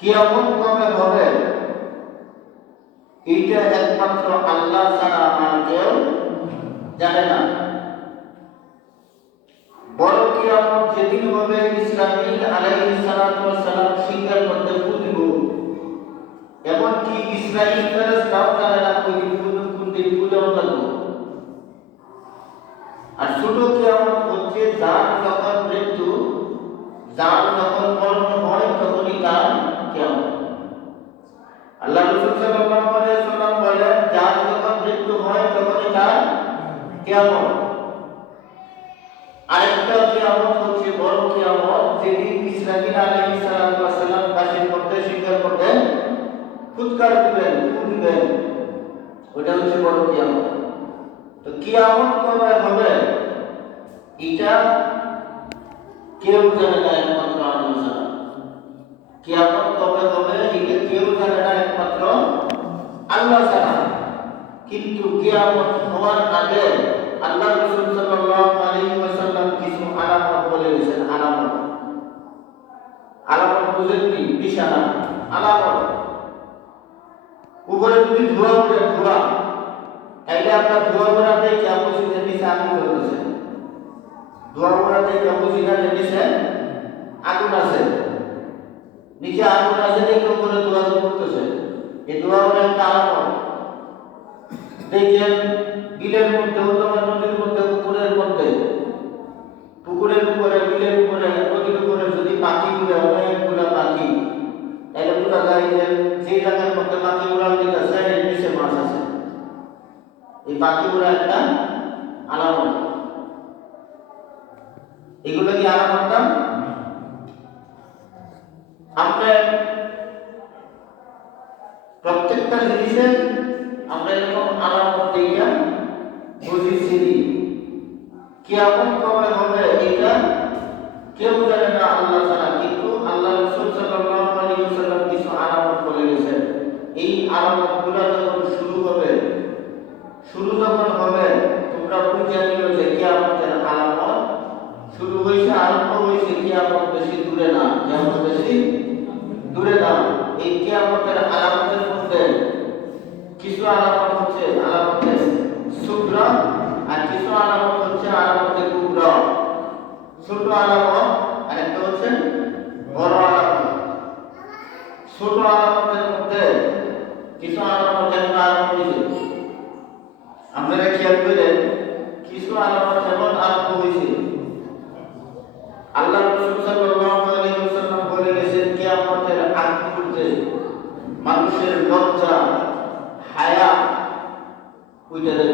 কিয়ামত কবে হবে এইটা একমাত্র আল্লাহ ছাড়া আর কেউ জানে না। বড় কিয়ামত যেদিন হবে ইসরাফিল আলাইহিস সালাতু ওয়াস সালাম স্বীকার করতে বুঝব, এমনকি ইসরাইল ফেরেশতাও জানে না কোন দিন পূজন লাগবে। আর ছোট কিয়ামত হচ্ছে যার যখন মৃত্যু, যার যখন মরণ হয় তখনই তার কিয়ামত। আল্লাহ রাসূল সাল্লাল্লাহু আলাইহি ওয়াসাল্লাম বলেন, যার যখন মৃত্যু হয় তখনই তার কিয়ামত। আরেকটা কিয়ামত হচ্ছে বড় কিয়ামত, যেদিন ইসরাফিল আলাইহিস সালাতু ওয়াস সালাম বাঁশির মধ্যে স্বীকার করবেন, ফুৎকার দিবেন, ফু দিবেন, ওটা হচ্ছে বড় কিয়ামত। তো কিয়ামত কবে হবে এটা কেউ জানে না, একমাত্র আল্লাহ ছাড়া। কিয়ামত কবে হবে এটা কেউ জানে না, একমাত্র আল্লাহ ছাড়া। কিন্তু কিয়ামত হওয়ার আগে আল্লাহ রাসূল সাল্লাল্লাহু আলাইহি ওয়াসাল্লাম কিছু আলামত বলে গেছেন। আলামত আলামত বুঝেননি? নিশানা, আলামত। উপরে যদি ধোঁয়া উঠে, ধোঁয়া, তাইলে আমরা ধোঁয়া উড়াতে কেমন বুঝতে নিচে আগুন জ্বলতেছে। ধোঁয়া উড়াতে কেমন বুঝিনা নিচে আগুন আছে, নিচে আগুন আছে দেখে উপরে ধোঁয়া উঠতেছে। এই ধোঁয়া উড়া একটা আলামত। দেখেন বিলের মধ্যে অথবা নদীর মধ্যে, পুকুরের উপরে, বিলের উপরে, নদীর উপরে যদি পাখি উড়ে, অনেকগুলা পাখি, তাহলে বোঝা যায় যে জায়গার মধ্যে পাখি উড়াল দিতেছে এর নিচে মাছ আছে। এই পাখি উড়া একটা আলামত। এগুলো কি আলামত না? আমরা প্রত্যেকটা জিনিসের আমরা এরকম আলামত দিয়ে বুঝেছি। কিয়ামত কবে হবে এটা কেউ জানে না আল্লাহ ছাড়া। কিন্তু আল্লাহ রাসূল সাল্লাল্লাহু আলাইহি ওয়াসাল্লাম কিছু আলামত বলে গেছেন। এই আলামতগুলো যখন শুরু যখন হবে তোমরা বুঝে নিও যে কিয়ামতের আলামত শুরু হয়েছে, আরম্ভ হয়েছে। কিয়ামত বেশি দূরে না, কিয়ামত বেশি দূরে না। এই কিয়ামতের আলামতের মধ্যে কিছু আলামত হচ্ছে আলামতে সুগরা, আর কিছু আলামত হচ্ছে আলামতে কুবরা। ছোট আলামত আর একটা হচ্ছে বড় আলামত। ছোট আলামতের মধ্যে কিছু আলামত এখন আরম্ভ হয়েছে। আপনারা খেয়াল করেন, কিছু আলামত এখন আরম্ভ হয়েছে। আল্লাহ রাসূল সাল্লাল্লাহু আলাইহি ওয়াসাল্লাম বলে গেছেন, কিয়ামতের আগ মুহূর্তে মানুষের লজ্জা, হায়া উঠে যাবে।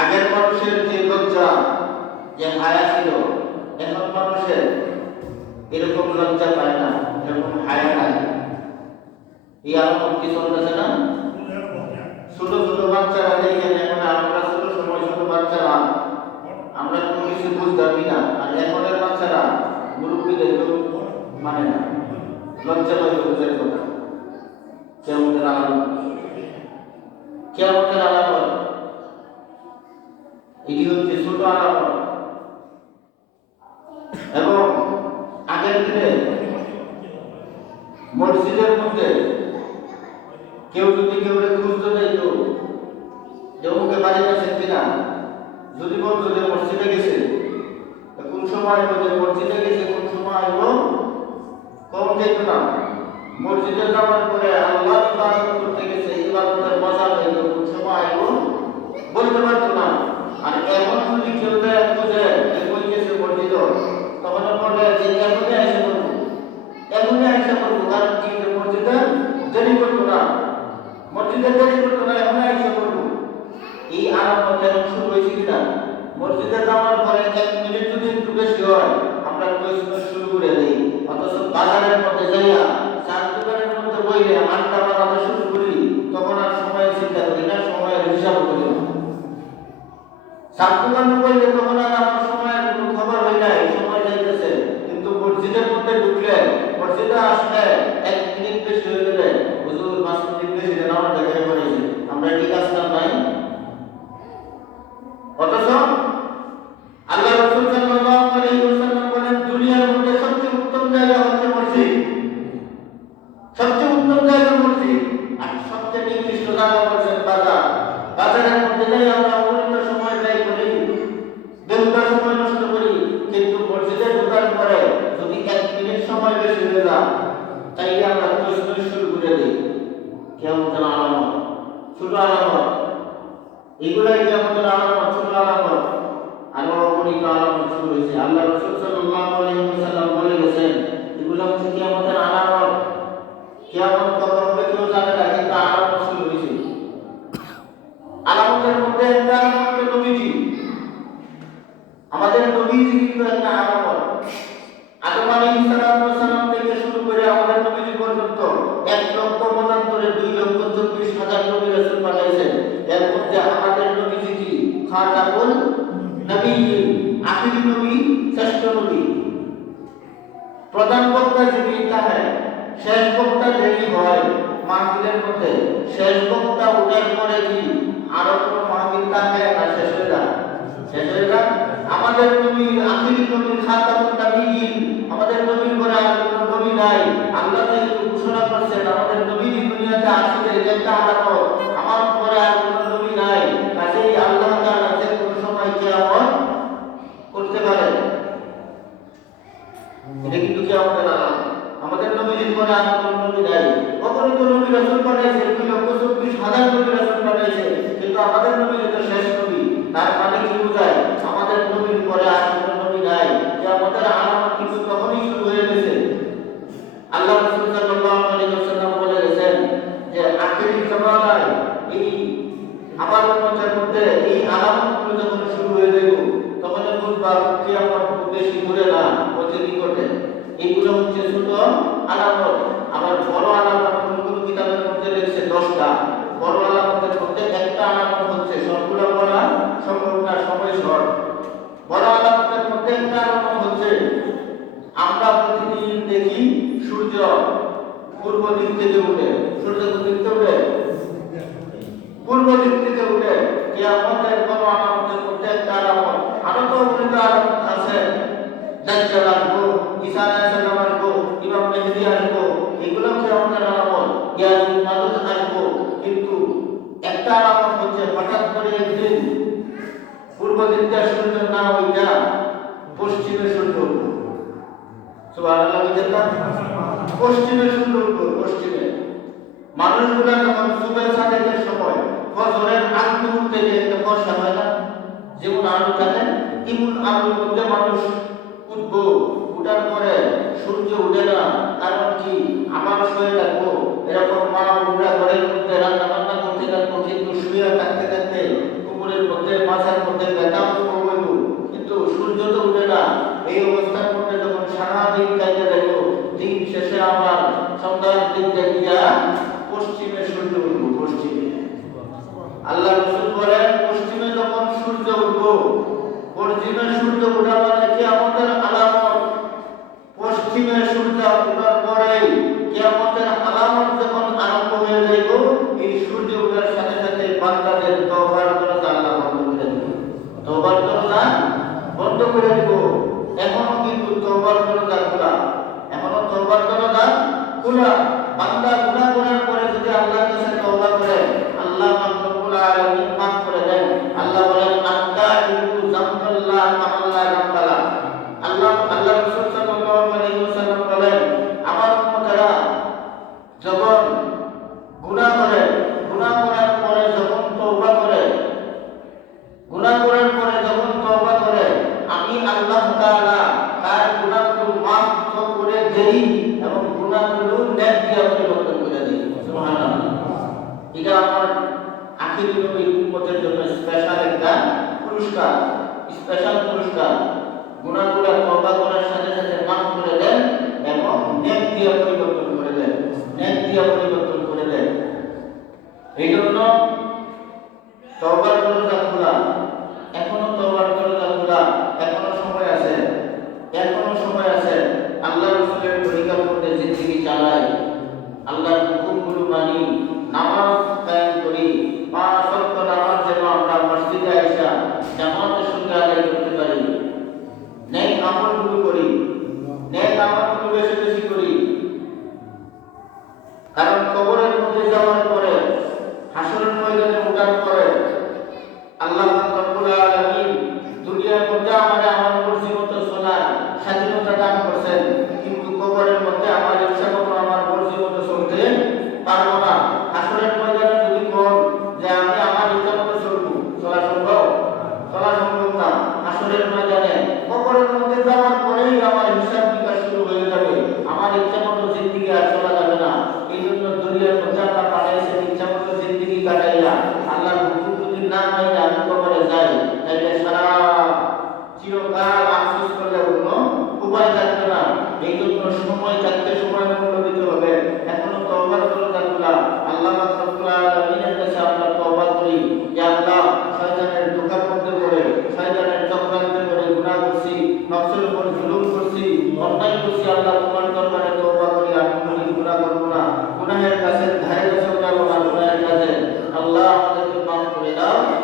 আগের মানুষের যে লজ্জা, যে হায়া ছিল, এখন মানুষের এরকম লজ্জা পায় না, এরকম হায়া নাই। এই আলামত কি চলতেছে না? ছোট ছোট বাচ্চারা দেখেন, এখন আমরা ছোট সময় ছোট বাচ্চারা আমরা কোনো কিছু বুঝতামই না, আর এখনের বাচ্চারা মুরব্বীদেরকেও মানে না, লজ্জা পাই বুঝের কথা। কিয়ামতের আলামত, কিয়ামতের আলামত এটি হচ্ছে ছোট আলামত। এবং আগের দিনে মসজিদের মধ্যে কেউ যদি কেউ খুঁজতে যাইত যে ওকে বাড়ি গেছেন কিনা, যদি বলতো যে মসজিদে গেছে, কোন সময় মসজিদে গেছে, কোন সময় কম যেত না। মসজিদে যাওয়ার পরে আল্লাহ ইবাদত করতে গেছে, ইবাদতের মজা পেত, কোন সময় বলতে পারতো না। আর এখন যদি কেউ খুঁজে কই গেছে মসজিদ, তখন বলে যে এখনই এসে করবো, এখনই এসে করবো। কারণ কি, মসজিদে দেরি করতো না, এখনই এসে করবো। এই আলামত এখন শুরু হয়েছে কিনা? মসজিদে যাওয়ার পরে 1 মিনিট যদি একটু বেশি হয় আমরা শুরু করে দিই। অথচ বাজারের মধ্যে যাইয়া চার দোকানের মধ্যে বইলে আড্ডা মারাতে শুরু করি, তখন আর সময়ের চিন্তা করি না, সময়ের হিসাব করি না। চার দোকানে বইলে তখন আর আমার সময়ের কোনো খবর হয় নাই, সময় যাইতেছে। কিন্তু মসজিদের মধ্যে ঢুকলে, মসজিদে আসলে 1 মিনিট বেশি হয়ে গেলে হুজুর 5 মিনিট বেশি দেন, আমরা দেখে পড়েছি, আমরা ঠিক আসলাম নাই। অথচ আল্লাহ রাসূল সাল্লাল্লাহু আলাইহি ওয়াসাল্লাম বলেন, দুনিয়ার মধ্যে সবচেয়ে উত্তম জায়গা হচ্ছে মসজিদ। তাইলে আমরা প্রশ্ন শুরু করে দিই, কিয়ামতের আলামত, ছোট আলামত, এগুলাই কিয়ামতের আলামত, ছোট আলামত, আরো অগণিত আলামত শুরু হয়েছে। আল্লাহ রাসূল সাল্লাল্লাহু আলাইহি ওয়াসাল্লাম বলে গেছেন, এগুলো হচ্ছে কিয়ামতের আলামত। কিয়ামত কবে হবে কেউ জানে না, কিন্তু আলামত শুরু হয়েছে। আলামতের মধ্যে একটা আলামত নবীজি, আমাদের নবীজি কিন্তু একটা আলামত। আদম আলাইহিস সালাম থেকে শুরু করে আমাদের নবীজি পর্যন্ত 1,75,2,24,000 নবী রাসূল পাঠাইছেন। এর মধ্যে আমাদের নবীজি কি খাতামুল নবিয়্যিন, আখিরি নবী, শ্রেষ্ঠ নবী। প্রধান বক্তা যিনি তাহের, শেষ বক্তা যিনি হয় মাহফিলের মধ্যে, শেষ বক্তা ওঠার পরে কি আরো কোনো মাহফিল থাকে না? শেষ হয়ে যায়, শেষ হয়ে যায়। আমাদের নবী আখিরি নবী খাতামুন নবিয়্যিন, আমাদের নবীর পরে আর কোনো নবী নাই। আল্লাহ যেহেতু ঘোষণা করছেন আমাদের নবী দুনিয়াতে আসবে, এটা একটা আলামত, আমার পরে আর কোনো নবী নাই। কাজেই আল্লাহ তাআলা যে কোনো সময় কিয়ামত করতে পারে, এটা কিন্তু কিয়ামতের আলামত। আমাদের নবীর পরে আর কোনো নবী নাই। অগণিত নবী রাসূল পাঠাইছে, 2,24,000 নবী রাসূল পাঠাইছে, কিন্তু আমাদের নবী তো শেষ নবী। তার মানে কি বোঝায়? আমাদের নবীর পরে আর কোনো নবী নাই। কিয়ামতের আলামত কিন্তু তখনই শুরু হয়ে গেছে। আল্লাহ রাসূল সাল্লাল্লাহু আলাইহি ওয়াসাল্লাম বলে গেছেন যে আখিরি জামানায় এই আমার উম্মতের মধ্যে এই আলামতগুলো যখন শুরু হয়ে যাবে, তখন বুঝবা কিয়ামত খুব বেশি দূরে না, অতি নিকটে। এইগুলো হচ্ছে ছোট আলামত। আবার বড় আলামত কোন কিতাবের মধ্যে লিখছে 10টা। বড় আলামতের মধ্যে একটা আলামত হচ্ছে, সবগুলো বলা সম্ভব না, সময় শর্ট। বড় আলামতের মধ্যে একটা আলামত হচ্ছে আমরা প্রতিদিন দেখি সূর্য পূর্ব দিক থেকে উঠে। সূর্য কোন দিক থেকে উঠে? পূর্ব দিক থেকে উঠে। কিয়ামতের বড় আলামতের মধ্যে একটা আলামত। আরো তো অনেক আলামত আছে, দাজ্জাল আসবো, ঈসা আলাইহিস সালাম আসবো, ইমাম মেহদী আসবো, এগুলো কিয়ামতের আলামত। ইয়াজুজ মাজুজ আসবো। কিন্তু একটা আলামত হচ্ছে হঠাৎ করে একদিন পূর্ব দিকটা সূর্য না ওইটা পশ্চিমে সূর্য উঠবে। সুবহানাল্লাহ, বুঝলেন না? পশ্চিমে সূর্য উঠবে, পশ্চিমে। মানুষগুলা যখন সুবহ সাদেকের সময় ফজরের আগ মুহূর্তে যে একটা ফর্সা হয় না, যেমন আলো থাকে, এমন আলোর মধ্যে মানুষ উঠবো। উঠার পরে সূর্য উঠে না, কারণ কি আমার শুয়ে থাকবো। এরকম মা উড়া ঘরের মধ্যে রান্না বান্না করতে থাকবো, কিন্তু শুয়ে থাকতে থাকতে কুকুরের মধ্যে মাথার মধ্যে ব্যথা অনুভব হইব, কিন্তু সূর্য তো উঠে না। এই অবস্থার মধ্যে যখন সারাদিন কাজে যাইব, দিন শেষে আমার সন্ধ্যার দিকে গিয়া পশ্চিমে সূর্য উঠবো, পশ্চিমে। আল্লাহ রাসূল বলেন পশ্চিমে যখন সূর্য উঠবো, পশ্চিমে সূর্য ওঠা মানে কিয়ামতের আলামত। পশ্চিমে সূর্য ওঠার পরে কিয়ামতের আলামত যখন আরম্ভ হয়ে যাইব, এই সূর্য ওঠার সাথে সাথে বান্দাদের তওবার দরজা আল্লাহ বন্ধ করে দিবে। তওবার দরজা বন্ধ করে দিব। এখনো কিন্তু তওবার দরজা খোলা, এখনো তওবার দরজা খোলা। বান্দা গুনাহ করার পরে যদি আল্লাহর কাছে তওবা করে, আল্লাহ রব্বুল আলামিন মাফ করে দেন। আল্লাহ বলেন আন্তা ইবু জামবাল্লাহ তাআলা জামবালা। আল্লাহ রাসূল সাল্লাল্লাহু আলাইহি ওয়াসাল্লাম বলেন আমার উম্মতেরা যখন গুনাহ করে, গুনাহ করার পরে যখন তওবা করে, গুনাহ করার পরে যখন তওবা করে, আমি আল্লাহ তাআলা তার গুনাহগুলো মাফ করে দেই এবং গুনাহগুলো নেক দিয়ে পরিবর্তন করে দেই। সুবহানাল্লাহ। এটা আমার আখিরি নবীর উম্মতের জন্য স্পেশাল একটা পুরস্কার, স্পেশাল পুরস্কার। গুনাহগুলো তওবা করার সাথে সাথে মাফ করে দেন এবং নেক দিয়ে পরিবর্তন করে দেন, নেক দিয়ে পরিবর্তন করে দেন। এই জন্য তওবার দরজা খোলা, এখনো তওবার দরজা খোলা, এখনো সময় আছে, এখনো সময় আছে। আল্লাহ রাসূলের তরিকার মধ্যে জিন্দেগি চালাই, আল্লাহর হুকুমগুলো মানি, নামাজ কায়েম করি, 5 ওয়াক্ত নামাজ যেন আমরা মসজিদে আইসা জামাতের সঙ্গে আদায় করতে পারি। নেক আমলগুলো করি, নেক আমলগুলো বেশি বেশি করি। কারণ কবরের মধ্যে যাওয়ার পরে, হাসরের ময়দানে ওঠার পরে আল্লাহ রব্বুল আলামিন দুনিয়ার মধ্যে আমাদের আমার মর্জি মতো চলার স্বাধীনতা দান করছেন, কিন্তু কবরের মধ্যে আমার ইচ্ছা মতো আমার আল্লাহ আমাদেরকে মাফ করে দাও।